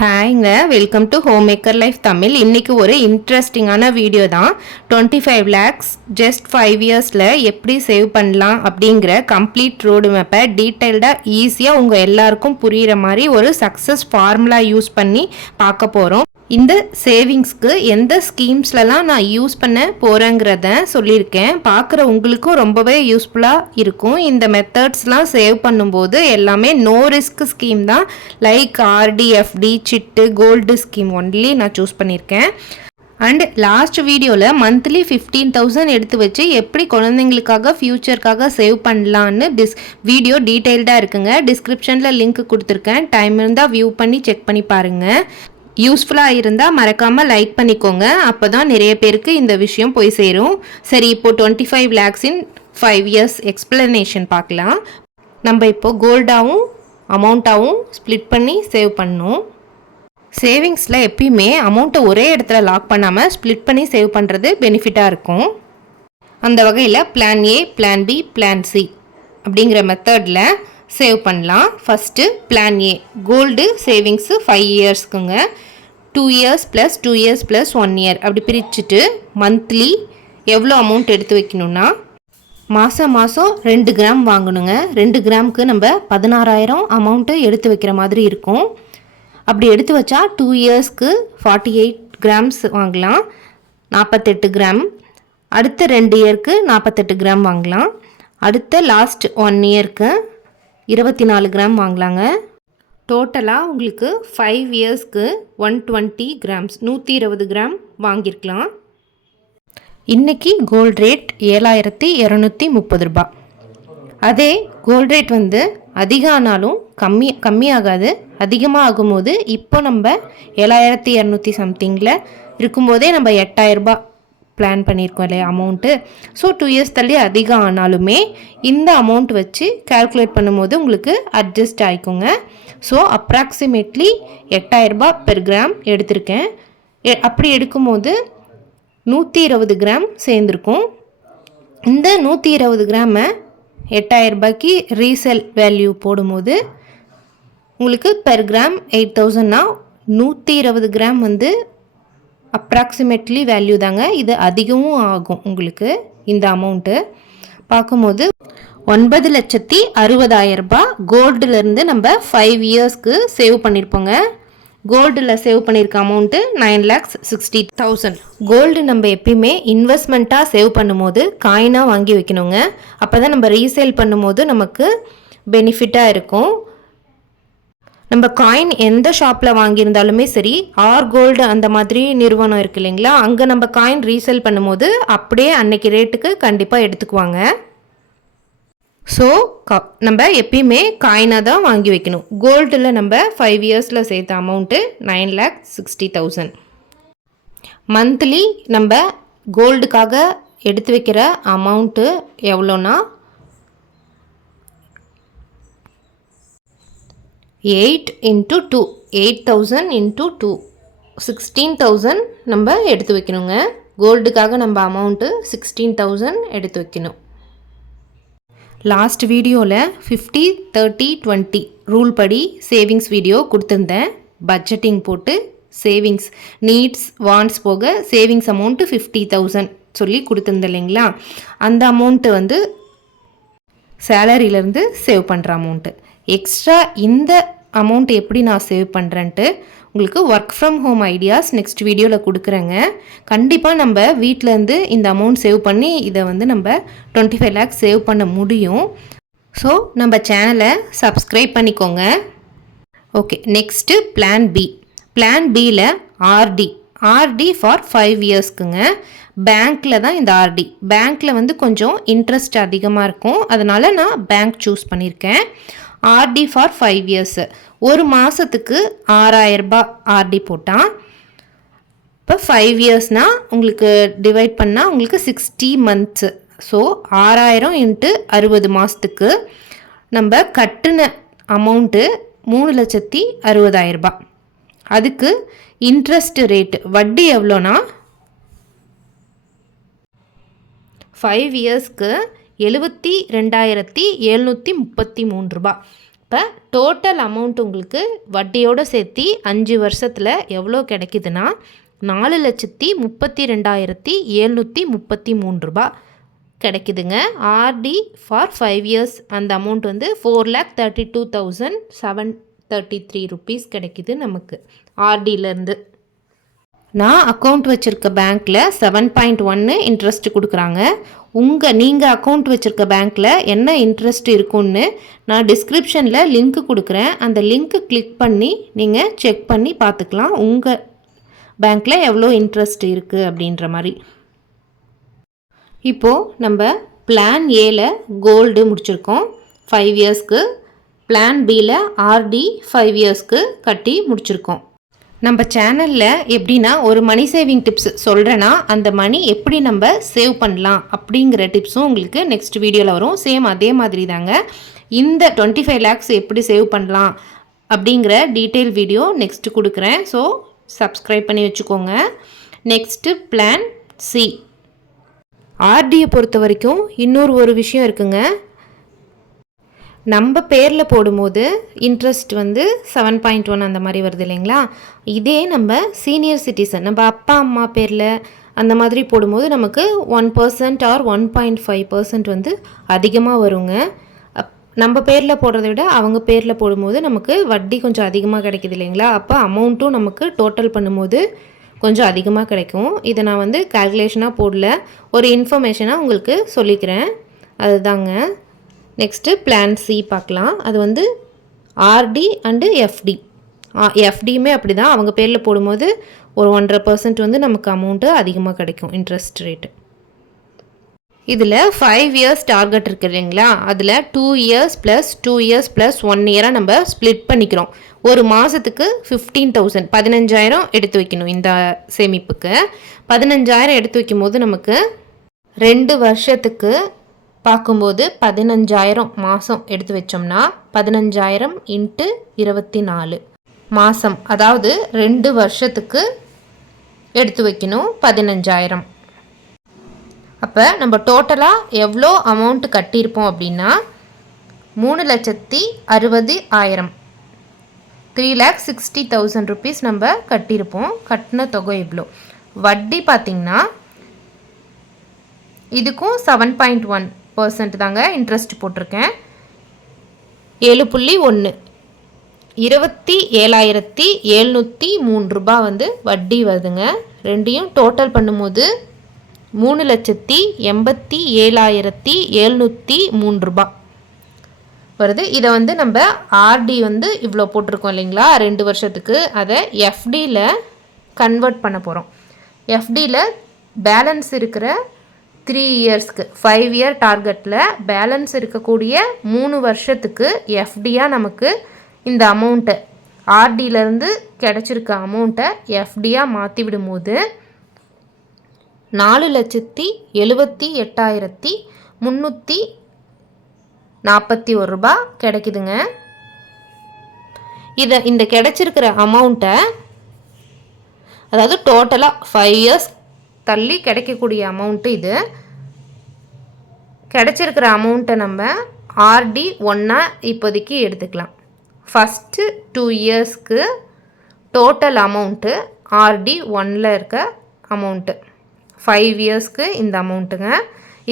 ஹாய்ங்க, welcome to home maker life Tamil. இன்றைக்கி ஒரு இன்ட்ரெஸ்டிங்கான வீடியோ தான். 25 lakhs ஜஸ்ட் 5 இயர்ஸில் எப்படி சேவ் பண்ணலாம் அப்படிங்கிற கம்ப்ளீட் ரோடு மேப்பை டீட்டெயில்டாக ஈஸியாக உங்கள் எல்லாருக்கும் புரிகிற மாதிரி ஒரு சக்ஸஸ் ஃபார்முலா யூஸ் பண்ணி பார்க்க போகிறோம். இந்த சேவிங்ஸ்க்கு எந்த ஸ்கீம்ஸ்லலாம் நான் யூஸ் பண்ண போகிறேங்கிறத சொல்லியிருக்கேன். பார்க்குற உங்களுக்கும் ரொம்பவே யூஸ்ஃபுல்லாக இருக்கும். இந்த மெத்தட்ஸ்லாம் சேவ் பண்ணும்போது எல்லாமே நோ ரிஸ்க் ஸ்கீம் தான். லைக் ஆர்டி, எஃப்டி, சிட்டு, கோல்டு ஸ்கீம் ஒன்லி நான் சூஸ் பண்ணியிருக்கேன். அண்ட் லாஸ்ட் வீடியோவில் மந்த்லி 15,000 எடுத்து வச்சு எப்படி குழந்தைங்களுக்காக ஃப்யூச்சருக்காக சேவ் பண்ணலான்னு வீடியோ டீட்டெயில்டாக இருக்குங்க. டிஸ்கிரிப்ஷனில் லிங்க் கொடுத்துருக்கேன். டைம் இருந்தால் வியூ பண்ணி செக் பண்ணி பாருங்கள். யூஸ்ஃபுல்லாக இருந்தால் மறக்காமல் லைக் பண்ணிக்கோங்க. அப்போ தான் நிறைய பேருக்கு இந்த விஷயம் போய் சேரும். சரி, இப்போது 25 lakhs in 5 years எக்ஸ்பிளனேஷன் பார்க்கலாம். நம்ம இப்போது கோல்டாகவும் அமௌண்ட்டாகவும் ஸ்ப்ளிட் பண்ணி சேவ் பண்ணணும். சேவிங்ஸில் எப்பயுமே அமௌண்ட்டை ஒரே இடத்துல லாக் பண்ணாமல் ஸ்ப்ளிட் பண்ணி சேவ் பண்ணுறது பெனிஃபிட்டாக இருக்கும். அந்த வகையில் plan A, plan B, plan C அப்படிங்கிற மெத்தடில் சேவ் பண்ணலாம். First plan A, gold savings 5 இயர்ஸ்க்குங்க. 2 years + 2 years + 1 year அப்படி பிரிச்சுட்டு மந்த்லி எவ்வளோ அமௌண்ட் எடுத்து வைக்கணும்னா மாதம் 2 கிராம் வாங்கணுங்க. 2 கிராமுக்கு நம்ம 16,000 அமௌண்ட்டு எடுத்து வைக்கிற மாதிரி இருக்கும். அப்படி எடுத்து வச்சா 2 இயர்ஸ்க்கு 48 grams வாங்கலாம், 48 கிராம். அடுத்த 2 இயருக்கு 48 கிராம் வாங்கலாம். அடுத்த லாஸ்ட் 1 இயருக்கு 24 கிராம் வாங்கலாங்க. டோட்டலாக உங்களுக்கு 5 இயர்ஸ்க்கு 120 grams 120 கிராம் வாங்கியிருக்கலாம். இன்றைக்கி கோல்ட் ரேட் 7,230 ரூபாய். அதே கோல்ட் ரேட் அதிக ஆனாலும் கம்மியாகாது. அதிகமாக ஆகும்போது இப்போ நம்ம 7,200 சம்திங்கில் இருக்கும்போதே நம்ம 8,000 ரூபாய் பிளான் பண்ணியிருக்கோம் இல்லையா அமௌண்ட்டு. ஸோ 2 இயர்ஸ் தள்ளி அதிகம் ஆனாலுமே இந்த அமௌண்ட் வச்சு கால்குலேட் பண்ணும்போது உங்களுக்கு அட்ஜஸ்ட் ஆகிக்குங்க. ஸோ அப்ராக்சிமேட்லி 8,000 ரூபாய் பெர் கிராம் எடுத்திருக்கேன். அப்படி எடுக்கும்போது 120 கிராம் சேர்ந்துருக்கும். இந்த 120 கிராமை 8,000 ரூபாய்க்கு ரீசேல் வேல்யூ போடும்போது உங்களுக்கு பெர் கிராம் 8,000னா 120 கிராம் அப்ராக்சிமேட்லி வேல்யூ தாங்க. இது அதிகமும் ஆகும் உங்களுக்கு. இந்த அமௌண்ட்டு பார்க்கும்போது 9,60,000 ரூபாய் கோல்டுலேருந்து நம்ம 5 இயர்ஸ்க்கு சேவ் பண்ணியிருப்போங்க. கோல்டில் சேவ் பண்ணியிருக்க அமௌண்ட்டு 9,60,000. கோல்டு நம்ம எப்பயுமே இன்வெஸ்ட்மெண்ட்டாக சேவ் பண்ணும்போது காயினாக வாங்கி வைக்கணுங்க. அப்போ தான் நம்ம ரீசேல் பண்ணும்போது நமக்கு பெனிஃபிட்டாக இருக்கும். நம்ம காயின் எந்த ஷாப்பில் வாங்கியிருந்தாலுமே சரி, ஆர் கோல்டு அந்த மாதிரி நிறுவனம் இருக்குது இல்லைங்களா, அங்கே நம்ம காயின் ரீசேல் பண்ணும்போது அப்படியே அன்னைக்கு ரேட்டுக்கு கண்டிப்பாக எடுத்துக்குவாங்க. ஸோ நம்ம எப்பயுமே காயினாக தான் வாங்கி வைக்கணும். கோல்டில் நம்ம 5 இயர்ஸில் சேர்த்த அமௌண்ட்டு 9,60,000. மந்த்லி நம்ம கோல்டுக்காக எடுத்து வைக்கிற அமௌண்ட்டு எவ்வளோனா 8 × 2 8,000 × 2 16,000 நம்ம எடுத்து வைக்கணுங்க. கோல்டுக்காக நம்ம அமௌண்ட்டு 16,000 எடுத்து வைக்கணும். லாஸ்ட் வீடியோவில் 50-30-20 ரூல் படி சேவிங்ஸ் வீடியோ கொடுத்துருந்தேன். பட்ஜெட்டிங் போட்டு சேவிங்ஸ் நீட்ஸ் வாண்ட்ஸ் போக சேவிங்ஸ் அமௌண்ட்டு 50,000 சொல்லி கொடுத்துருந்தேன் இல்லைங்களா. அந்த அமௌண்ட்டு சேலரியிலேருந்து சேவ் பண்ணுற அமௌண்ட்டு. எக்ஸ்ட்ரா இந்த அமௌண்ட் எப்படி நான் சேவ் பண்ணுறேன்ட்டு உங்களுக்கு work from home ideas next வீடியோவில் கொடுக்குறேங்க. கண்டிப்பாக நம்ம வீட்டிலேருந்து இந்த அமௌண்ட் சேவ் பண்ணி இதை நம்ம 25 lakhs சேவ் பண்ண முடியும். ஸோ நம்ம சேனலை சப்ஸ்கிரைப் பண்ணிக்கோங்க. Okay, next plan B. Plan பியில் ஆர்டி ஃபார் 5 இயர்ஸ்க்குங்க. பேங்க்கில் தான் இந்த ஆர்டி. பேங்க்கில் கொஞ்சம் இன்ட்ரெஸ்ட் அதிகமாக இருக்கும். அதனால் நான் பேங்க் சூஸ் பண்ணியிருக்கேன். ஆர்டி ஃபார் 5 இயர்ஸு ஒரு மாதத்துக்கு 6,000 ரூபாய் ஆர்டி போட்டால் இப்போ 5 இயர்ஸ்னால் உங்களுக்கு டிவைட் பண்ணால் உங்களுக்கு 60 months. ஸோ 6,000 × 60 மாதத்துக்கு நம்ம கட்டின அமௌண்ட்டு 3,60,000 ரூபாய். அதுக்கு இன்ட்ரெஸ்ட் ரேட்டு வட்டி எவ்வளோனா 5 இயர்ஸ்க்கு 72,733 ரூபாய். இப்போ டோட்டல் அமௌண்ட் உங்களுக்கு வட்டியோடு சேர்த்து 5 வருஷத்தில் எவ்வளோ கிடைக்குதுன்னா 4,32,733 ரூபா கிடைக்குதுங்க. ஆர்டி ஃபார் 5 இயர்ஸ் அந்த அமௌண்ட் வந்து 4,32,733 ருபீஸ் கிடைக்குது நமக்கு ஆர்டியிலேருந்து. நான் அக்கௌண்ட் வச்சுருக்க பேங்க்கில் 7.1 இன்ட்ரெஸ்ட் கொடுக்குறாங்க. நீங்கள் அக்கௌண்ட் வச்சுருக்க பேங்க்கில் என்ன இன்ட்ரெஸ்ட் இருக்குன்னு நான் டிஸ்கிரிப்ஷனில் லிங்க் கொடுக்குறேன். அந்த லிங்க்கு கிளிக் பண்ணி நீங்கள் செக் பண்ணி பார்த்துக்கலாம் உங்கள் பேங்க்கில் எவ்வளோ இன்ட்ரெஸ்ட் இருக்குது அப்படின்ற மாதிரி. இப்போது நம்ம பிளான் ஏல கோல்டு முடிச்சிருக்கோம் 5 இயர்ஸ்க்கு, பிளான் பியில் ஆர்டி 5 இயர்ஸ்க்கு கட்டி முடிச்சிருக்கோம். நம்ம சேனலில் எப்படின்னா ஒரு மணி சேவிங் டிப்ஸ் சொல்கிறேன்னா அந்த மணி எப்படி நம்ம சேவ் பண்ணலாம் அப்படிங்கிற டிப்ஸும் உங்களுக்கு நெக்ஸ்ட் வீடியோவில் வரும். சேம் அதே மாதிரி தாங்க இந்த 25 lakhs எப்படி சேவ் பண்ணலாம் அப்படிங்கிற டீட்டெயில் வீடியோ நெக்ஸ்ட்டு கொடுக்குறேன். ஸோ சப்ஸ்கிரைப் பண்ணி வச்சுக்கோங்க. Next plan C. ஆர்டியை பொறுத்த வரைக்கும் ஒரு விஷயம் இருக்குங்க. நம்ம பேரில் போடும்போது இன்ட்ரெஸ்ட் வந்து 7.1 அந்த மாதிரி வருது இல்லைங்களா. இதே நம்ம சீனியர் சிட்டிசன் நம்ம அப்பா அம்மா பேரில் அந்த மாதிரி போடும்போது நமக்கு 1% ஆர் 1.5% வந்து அதிகமாக வருங்க. நம்ம பேரில் போடுறத விட அவங்க பேரில் போடும்போது நமக்கு வட்டி கொஞ்சம் அதிகமாக கிடைக்குது இல்லைங்களா. அப்போ அமௌண்ட்டும் நமக்கு டோட்டல் பண்ணும்போது கொஞ்சம் அதிகமாக கிடைக்கும். இதை நான் வந்து கால்குலேஷனாக போடல, ஒரு இன்ஃபர்மேஷனாக உங்களுக்கு சொல்லிக்கிறேன், அதுதாங்க. நெக்ஸ்ட்டு பிளான் சி பார்க்கலாம். அது வந்து ஆர்டி அண்டு எஃப்டி. எஃப்டியுமே அப்படி தான், அவங்க பேரில் போடும்போது ஒரு 1.5% வந்து நமக்கு அமௌண்ட்டு அதிகமாக கிடைக்கும் இன்ட்ரெஸ்ட் ரேட்டு. இதில் 5 இயர்ஸ் டார்கெட் இருக்குது இல்லைங்களா. அதில் 2 இயர்ஸ் ப்ளஸ் 2 இயர்ஸ் ப்ளஸ் 1 இயராக நம்ம ஸ்ப்ளிட் பண்ணிக்கிறோம். ஒரு மாதத்துக்கு 15,000 15,000 எடுத்து வைக்கணும். இந்த சேமிப்புக்கு 15,000 எடுத்து வைக்கும் போது நமக்கு 2 வருஷத்துக்கு பார்க்கும்போது 15,000 மாதம் எடுத்து வச்சோம்னா 15,000 × 24 மாதம், அதாவது 2 வருஷத்துக்கு எடுத்து வைக்கணும் 15,000. அப்போ நம்ம டோட்டலாக எவ்வளோ அமௌண்ட் கட்டியிருப்போம் அப்படின்னா 3,60,000 3,60,000 ருபீஸ் நம்ம கட்டியிருப்போம். கட்டின தொகை இவ்வளோ. வட்டி பார்த்திங்கன்னா இதுக்கும் 7.1% தாங்க இன்ட்ரெஸ்ட் போட்டிருக்கேன். 7.1 27,703 ரூபா வந்து வட்டி வருதுங்க. ரெண்டையும் டோட்டல் பண்ணும்போது 3,87,703 ரூபா வருது. இதை வந்து நம்ம ஆர்டி வந்து இவ்வளோ போட்டிருக்கோம் இல்லைங்களா 2 வருஷத்துக்கு, அதை எஃப்டியில் கன்வெர்ட் பண்ண போகிறோம். எஃப்டியில் பேலன்ஸ் இருக்கிற 3 இயர்ஸ்க்கு 5 இயர் டார்கெட்டில் பேலன்ஸ் இருக்கக்கூடிய 3 வருஷத்துக்கு எஃப்டியாக நமக்கு இந்த அமௌண்ட்டை ஆர்டியிலேருந்து கிடச்சிருக்க அமௌண்ட்டை எஃப்டியாக மாற்றி விடும்போது 4,78,341 ரூபா கிடைக்குதுங்க. இந்த கிடைச்சிருக்கிற அமௌண்ட்டை, அதாவது டோட்டலாக 5 இயர்ஸ் தள்ளி கிடைக்கக்கூடிய அமௌண்ட்டு, இது கிடைச்சிருக்கிற அமௌண்ட்டை நம்ம ஆர்டி 1 இப்போதைக்கு எடுத்துக்கலாம். ஃபஸ்ட்டு 2 இயர்ஸ்க்கு டோட்டல் அமௌண்ட்டு ஆர்டி 1 இருக்க அமௌண்ட்டு 5 இயர்ஸ்க்கு இந்த அமௌண்ட்டுங்க.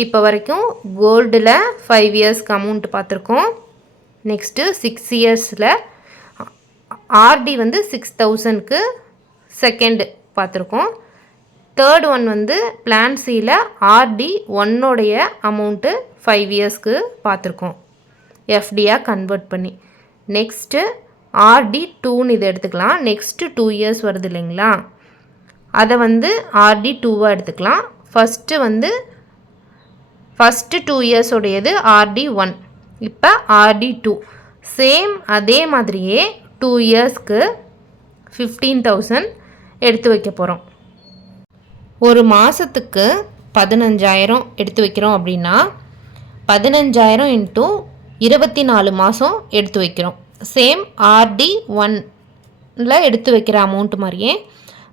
இப்போ வரைக்கும் கோல்டில் 5 இயர்ஸ்க்கு அமௌண்ட்டு பார்த்துருக்கோம். நெக்ஸ்ட்டு 6 இயர்ஸில் ஆர்டி வந்து 6,000க்கு செகண்டு பார்த்துருக்கோம். தேர்ட் ஒன் வந்து பிளான் சியில் ஆர்டி 1 அமௌண்ட்டு 5 இயர்ஸ்க்கு பார்த்துருக்கோம் எஃப்டியாக கன்வெர்ட் பண்ணி. நெக்ஸ்ட்டு ஆர்டி 2ன்னு இதை எடுத்துக்கலாம். நெக்ஸ்ட்டு 2 இயர்ஸ் வருது இல்லைங்களா, அதை வந்து ஆர்டி 2வாக எடுத்துக்கலாம். ஃபஸ்ட்டு 2 இயர்ஸோடையது ஆர்டி 1, இப்போ ஆர்டி 2. சேம் அதே மாதிரியே 2 இயர்ஸ்க்கு 15,000 எடுத்து வைக்க போகிறோம். ஒரு மாதத்துக்கு 15,000 எடுத்து வைக்கிறோம் அப்படின்னா 15,000 × 24 மாதம் எடுத்து வைக்கிறோம். சேம் ஆர்டி 1ல் எடுத்து வைக்கிற அமௌண்ட் மாதிரியே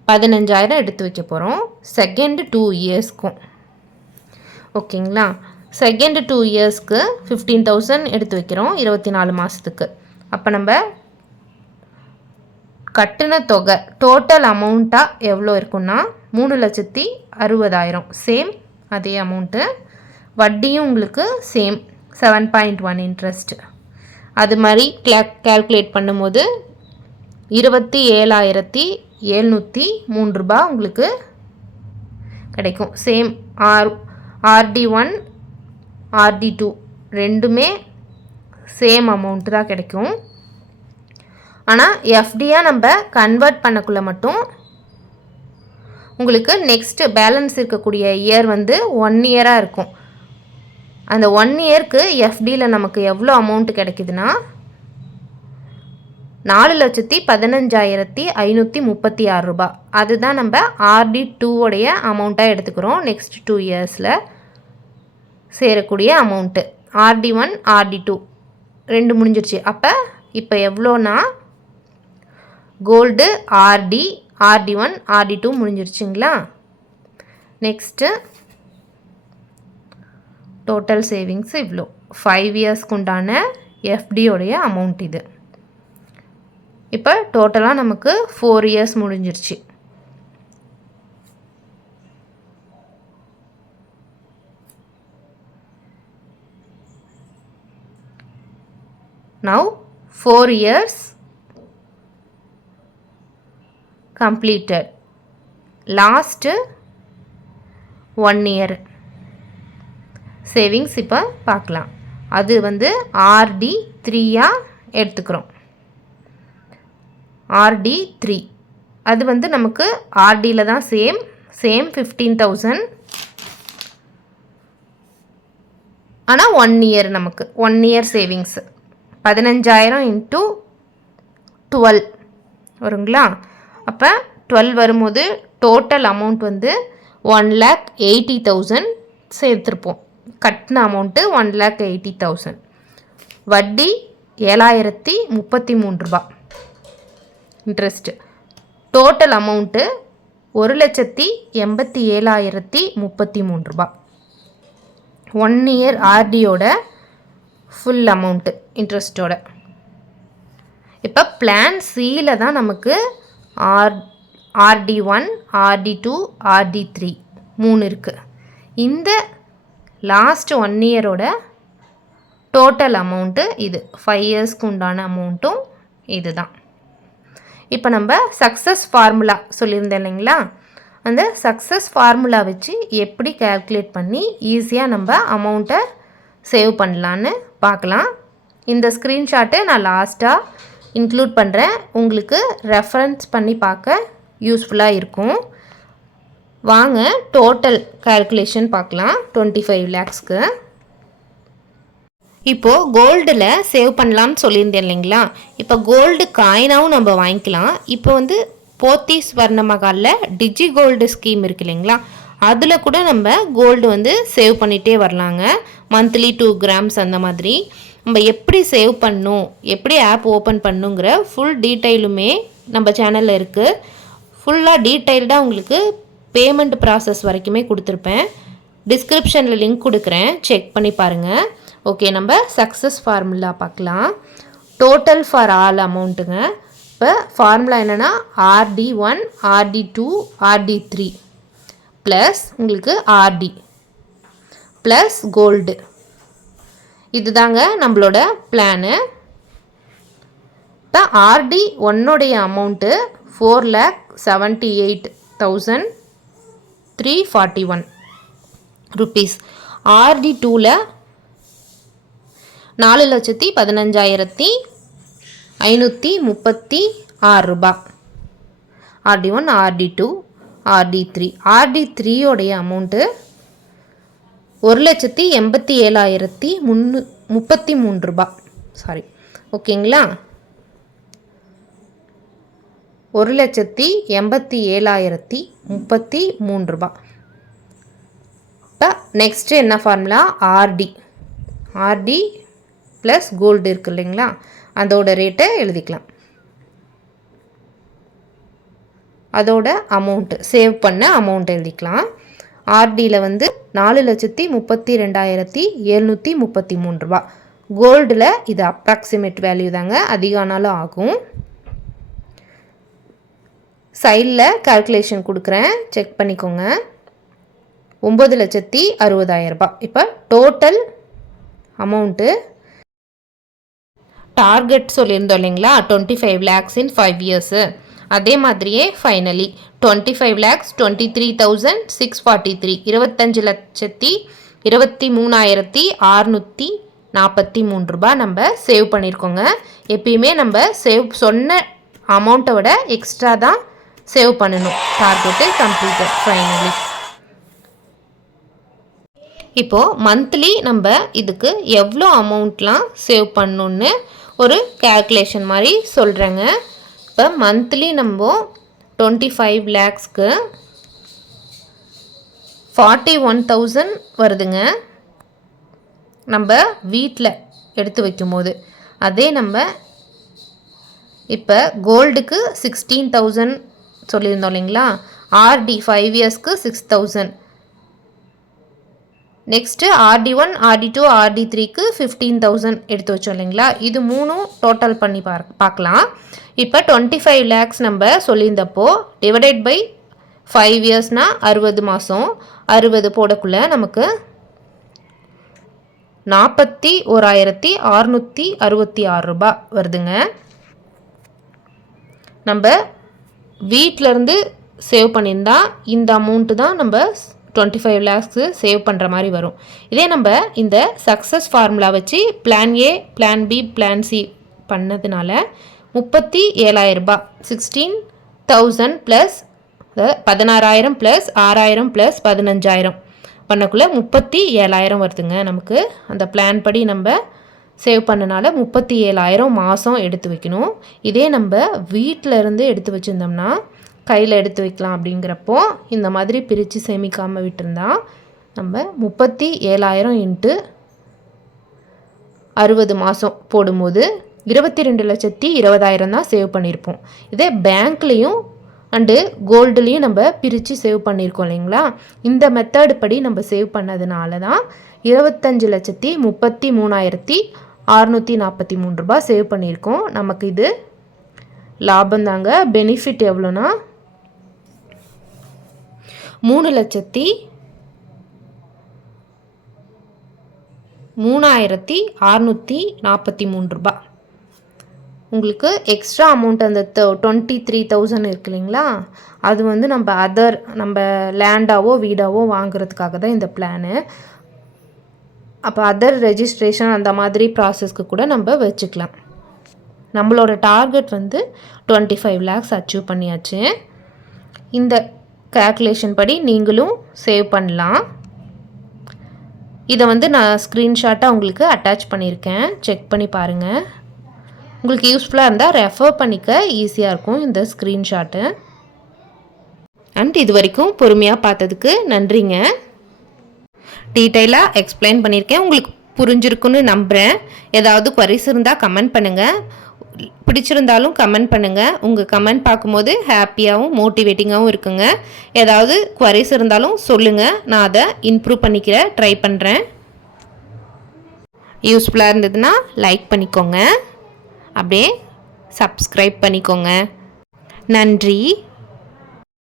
15,000 எடுத்து வைக்க போகிறோம் செகண்ட் 2 இயர்ஸ்க்கும். ஓகேங்களா. செகண்ட் 2 இயர்ஸ்க்கு 15,000 எடுத்து வைக்கிறோம் 24 மாதத்துக்கு. அப்போ நம்ம கட்டின தொகை டோட்டல் அமௌண்ட்டாக எவ்வளோ இருக்குன்னா 3,60,000 சேம் அதே அமௌண்ட்டு. வட்டியும் உங்களுக்கு சேம் 7.1 இன்ட்ரெஸ்ட். அது மாதிரி கேல்குலேட் பண்ணும்போது 27,703 ரூபா உங்களுக்கு கிடைக்கும். சேம் RD1 RD2 ரெண்டுமே சேம் அமௌண்ட்டு தான் கிடைக்கும். ஆனால் எஃப்டியாக நம்ம கன்வெர்ட் பண்ணக்குள்ளே மட்டும் உங்களுக்கு நெக்ஸ்ட்டு பேலன்ஸ் இருக்கக்கூடிய இயர் வந்து 1 இயராக இருக்கும். அந்த 1 இயருக்கு எஃப்டியில் நமக்கு எவ்வளோ அமௌண்ட்டு கிடைக்குதுன்னா 4,15,536 ரூபா. அதுதான் நம்ம RD2உடைய அமௌண்ட்டாக எடுத்துக்கிறோம். நெக்ஸ்ட் 2 இயர்ஸில் சேரக்கூடிய அமௌண்ட்டு. RD1 RD2 ரெண்டு முடிஞ்சிருச்சு. அப்போ இப்போ எவ்வளோனா கோல்டு RD1 RD2 முடிஞ்சிருச்சுங்களா. நெக்ஸ்ட்டு டோட்டல் சேவிங்ஸ் இவ்வளோ 5 இயர்ஸ்க்கு உண்டான எஃப்டியோடைய அமௌண்ட் இது. இப்போ டோட்டலாக நமக்கு 4 இயர்ஸ் முடிஞ்சிருச்சு. Now 4 years completed. Last 1 year savings இப்போ பார்க்கலாம். அது வந்து RD3 எடுத்துக்கிறோம். RD3 அது வந்து நமக்கு RDயில் தான் சேம் 15,000. ஆனால் 1 இயர் நமக்கு 1 இயர் சேவிங்ஸ் 15,000 × 12 வருங்களா. அப்போ 12 வரும்போது டோட்டல் அமௌண்ட் வந்து 1,80,000 சேர்த்துருப்போம். கட்டின அமௌண்ட்டு 1,80,000. வட்டி 7,033 ரூபா இன்ட்ரெஸ்ட்டு. டோட்டல் அமௌண்ட்டு 1,87,033 ரூபா. 1 இயர் RDயோட ஃபுல் அமௌண்ட்டு இன்ட்ரெஸ்ட்டோட. இப்போ பிளான் சியில் தான் நமக்கு RD1 RD2 RD3 3 இருக்குது. இந்த லாஸ்ட் 1 இயரோட டோட்டல் அமௌண்ட்டு இது 5 இயர்ஸ்க்கு உண்டான அமௌண்ட்டும் இது தான். இப்போ நம்ம சக்ஸஸ் ஃபார்முலா சொல்லியிருந்தேன் இல்லைங்களா, அந்த சக்ஸஸ் ஃபார்முலா வச்சு எப்படி கேல்குலேட் பண்ணி ஈஸியாக நம்ம அமௌண்ட்டை சேவ் பண்ணலான்னு பார்க்கலாம். இந்த ஸ்க்ரீன்ஷாட்டை நான் லாஸ்ட்டாக இன்க்ளூட் பண்ணுறேன். உங்களுக்கு ரெஃபரன்ஸ் பண்ணி பார்க்க யூஸ்ஃபுல்லாக இருக்கும். வாங்க டோட்டல் கேல்குலேஷன் பார்க்கலாம் 25 lakhsக்கு. இப்போது கோல்டில் சேவ் பண்ணலாம்னு சொல்லியிருந்தேன் இல்லைங்களா, இப்போ கோல்டு காயினாகவும் நம்ம வாங்கிக்கலாம். இப்போ வந்து போத்தீஸ் ஸ்வர்ணமஹாலில் டிஜி கோல்டு ஸ்கீம் இருக்குது இல்லைங்களா, அதில் கூட நம்ம கோல்டு வந்து சேவ் பண்ணிகிட்டே வரலாங்க. மந்த்லி 2 grams அந்த மாதிரி. நம்ம எப்படி சேவ் பண்ணணும், எப்படி ஆப் ஓப்பன் பண்ணுங்கிற ஃபுல் டீட்டெயிலுமே நம்ம சேனலில் இருக்குது. ஃபுல்லாக டீட்டெயில்டாக உங்களுக்கு பேமெண்ட் ப்ராசஸ் வரைக்குமே கொடுத்துருப்பேன். டிஸ்கிரிப்ஷனில் லிங்க் கொடுக்குறேன், செக் பண்ணி பாருங்கள். ஓகே, நம்ம சக்ஸஸ் ஃபார்முலா பார்க்கலாம். டோட்டல் ஃபார் ஆல் அமௌண்ட்டுங்க. இப்போ ஃபார்முலா என்னென்னா RD1 RD2 RD3 ப்ளஸ் உங்களுக்கு RD ப்ளஸ் கோல்டு. இதுதாங்க நம்மளோட பிளானு. இப்போ RD1உடைய அமௌண்ட்டு 4,78,341 rupees. RD2ல் 4,15,536 ரூபா. RD1 RD2 RD3 RD3உடைய அமௌண்ட்டு 1,87,333 ரூபா. சாரி, ஓகேங்களா. 1,87,033 ரூபா. இப்போ நெக்ஸ்ட்டு என்ன ஃபார்முலா, RD ப்ளஸ் கோல்டு இருக்குது இல்லைங்களா, அதோட ரேட்டை எழுதிக்கலாம். அதோட அமௌண்ட்டு சேவ் பண்ண அமௌண்ட் எழுதிக்கலாம். RDயில் வந்து 4,32,733 ரூபா. கோல்டில் இது அப்ராக்சிமேட் வேல்யூ தாங்க, அதிக ஆனாலும் ஆகும். சைடில் கால்குலேஷன் கொடுக்குறேன், செக் பண்ணிக்கோங்க. 9,60,60,000 ரூபாய். இப்போ டோட்டல் அமௌண்ட்டு டார்கெட் சொல்லியிருந்தோம் இல்லைங்களா, 25 lakhs in 5 years. அதே மாதிரியே ஃபைனலி 25 lakhs 23,643 25,23,643 ரூபாய் நம்ம சேவ் பண்ணியிருக்கோங்க. எப்பயுமே நம்ம சொன்ன அமௌண்ட்டை விட எக்ஸ்ட்ரா தான் சேவ் பண்ணணும். Target completed finally. இப்போது மந்த்லி நம்ம இதுக்கு எவ்வளோ அமௌண்ட்லாம் சேவ் பண்ணணுன்னு ஒரு கேல்குலேஷன் மாதிரி சொல்கிறேங்க. இப்போ மந்த்லி நம்ம 25 lakhsக்கு 41,000 வருதுங்க நம்ம வீட்டில் எடுத்து வைக்கும்போது. அதே நம்ம இப்போ கோல்டுக்கு 16,000 சொல்லியிருந்தோம் இல்லைங்களா, ஆர்டி 5 yearsக்கு 6,000, நெக்ஸ்ட்டு RD1 RD2 RD3க்கு 15,000 எடுத்து வச்சோம் இல்லைங்களா. இது மூணும் டோட்டல் பண்ணி பார்க்கலாம். இப்போ 25 lakhs நம்ம சொல்லியிருந்தப்போ டிவைடட் பை 5 yearsனால் 60 மாதம், 60 போடக்குள்ளே நமக்கு 41,666 ரூபாய் வருதுங்க. நம்ம வீட்டிலருந்து சேவ் பண்ணியிருந்தா இந்த அமௌண்ட்டு தான் நம்ம 25 lakhs சேவ் பண்ணுற மாதிரி வரும். இதே நம்ம இந்த சக்ஸஸ் ஃபார்முலா வச்சு plan A, plan B, plan C பண்ணதுனால 37,000 ரூபாய், 16,000 ப்ளஸ் 16,000 ப்ளஸ் 6,000 ப்ளஸ் 15,000 பண்ணக்குள்ளே 37,000 வருதுங்க நமக்கு. அந்த பிளான் படி நம்ம சேவ் பண்ணனால 37,000 மாதம் எடுத்து வைக்கணும். இதே நம்ம வீட்டில் இருந்து எடுத்து வச்சுருந்தோம்னா கையில் எடுத்து வைக்கலாம். அப்படிங்கிறப்போ இந்த மாதிரி பிரித்து சேமிக்காமல் விட்டுருந்தா நம்ம 37,000 இன்ட்டு 60 மாதம் போடும்போது 22,20,000 தான் சேவ் பண்ணியிருப்போம். இதே பேங்க்லேயும் அண்டு கோல்டுலேயும் நம்ம பிரித்து சேவ் பண்ணியிருக்கோம் இல்லைங்களா. இந்த மெத்தடு படி நம்ம சேவ் பண்ணதுனால தான் 25,33,643 ரூபாய் சேவ் பண்ணியிருக்கோம். நமக்கு இது லாபம் தாங்க. பெனிஃபிட் எவ்வளோனா 3,03,643 ரூபாய். உங்களுக்கு எக்ஸ்ட்ரா அமௌண்ட் அந்த 23,000 இருக்கு இல்லைங்களா, அது வந்து நம்ம லேண்டாவோ வீடாவோ வாங்குறதுக்காக தான் இந்த பிளானு. அப்போ அதர் ரெஜிஸ்ட்ரேஷன் அந்த மாதிரி ப்ராசஸ்க்கு கூட நம்ம வச்சுக்கலாம். நம்மளோட டார்கெட் வந்து 25 lakhs அச்சீவ் பண்ணியாச்சு. இந்த கேல்குலேஷன் படி நீங்களும் சேவ் பண்ணலாம். இதை வந்து நான் ஸ்க்ரீன்ஷாட்டாக உங்களுக்கு அட்டாச் பண்ணியிருக்கேன், செக் பண்ணி பாருங்கள். உங்களுக்கு யூஸ்ஃபுல்லாக இருந்தால் ரெஃபர் பண்ணிக்க ஈஸியாக இருக்கும் இந்த ஸ்க்ரீன்ஷாட்டு. அண்ட் இது வரைக்கும் பொறுமையாக பார்த்ததுக்கு நன்றிங்க. டீட்டெயிலாக எக்ஸ்பிளைன் பண்ணியிருக்கேன், உங்களுக்கு புரிஞ்சிருக்குன்னு நம்புகிறேன். ஏதாவது குறைஸ் இருந்தால் கமெண்ட் பண்ணுங்கள், பிடிச்சிருந்தாலும் கமெண்ட் பண்ணுங்கள். உங்கள் கமெண்ட் பார்க்கும்போது ஹாப்பியாகவும் மோட்டிவேட்டிங்காகவும் இருக்குங்க. ஏதாவது குறைஸ் இருந்தாலும் சொல்லுங்கள், நான் அதை இம்ப்ரூவ் பண்ணிக்கிற ட்ரை பண்ணுறேன். யூஸ்ஃபுல்லாக இருந்ததுன்னா லைக் பண்ணிக்கோங்க, அப்படியே சப்ஸ்கிரைப் பண்ணிக்கோங்க. நன்றி.